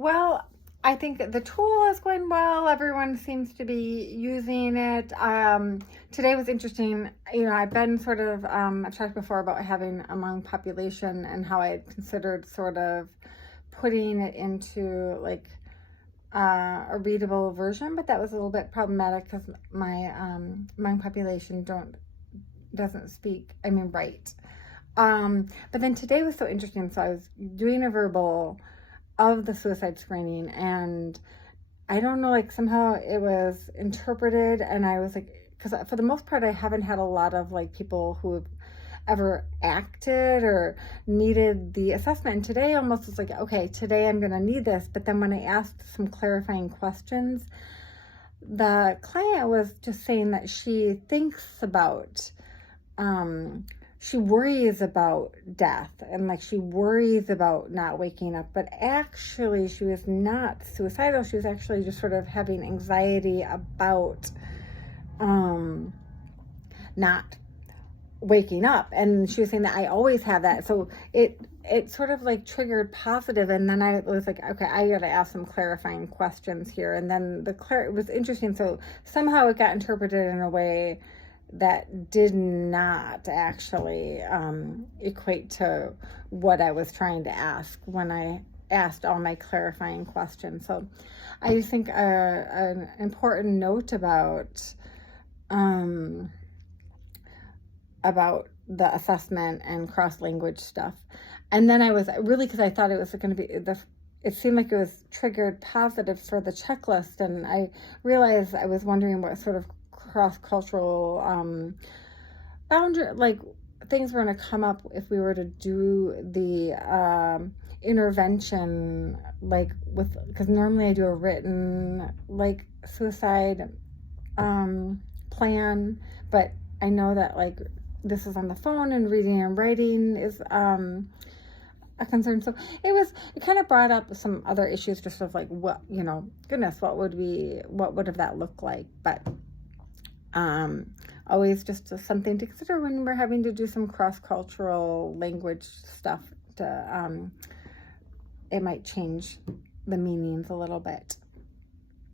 Well, I think that the tool is going well. Everyone seems to be using it. Today was interesting. I've been sort of, I've talked before about having a Hmong population and how I had considered sort of putting it into like a readable version, but that was a little bit problematic because my Hmong population doesn't speak, write. But then today was so interesting. So I was doing a verbal of the suicide screening, and I don't know, like somehow it was interpreted, and I was like, because for the most part I haven't had a lot of like people who have ever acted or needed the assessment, and today almost was like, okay, today I'm gonna need this. But then when I asked some clarifying questions, the client was just saying that she thinks about she worries about death, and like she worries about not waking up, but actually she was not suicidal. She was actually just sort of having anxiety about not waking up. And she was saying that I always have that. So it sort of like triggered positive, and then I was like, okay, I gotta ask some clarifying questions here. And then it was interesting. So somehow it got interpreted in a way that did not actually equate to what I was trying to ask when I asked all my clarifying questions. So I just think an important note about the assessment and cross-language stuff. And then I was really, because I thought it was going to be it seemed like it was triggered positive for the checklist, and I realized I was wondering what sort of cross-cultural boundary, like things were going to come up if we were to do the intervention, like because normally I do a written like suicide plan, but I know that like this is on the phone, and reading and writing is a concern. So it kind of brought up some other issues, just of like, what, goodness, what would have that looked like? But always just something to consider when we're having to do some cross-cultural language stuff. It might change the meanings a little bit.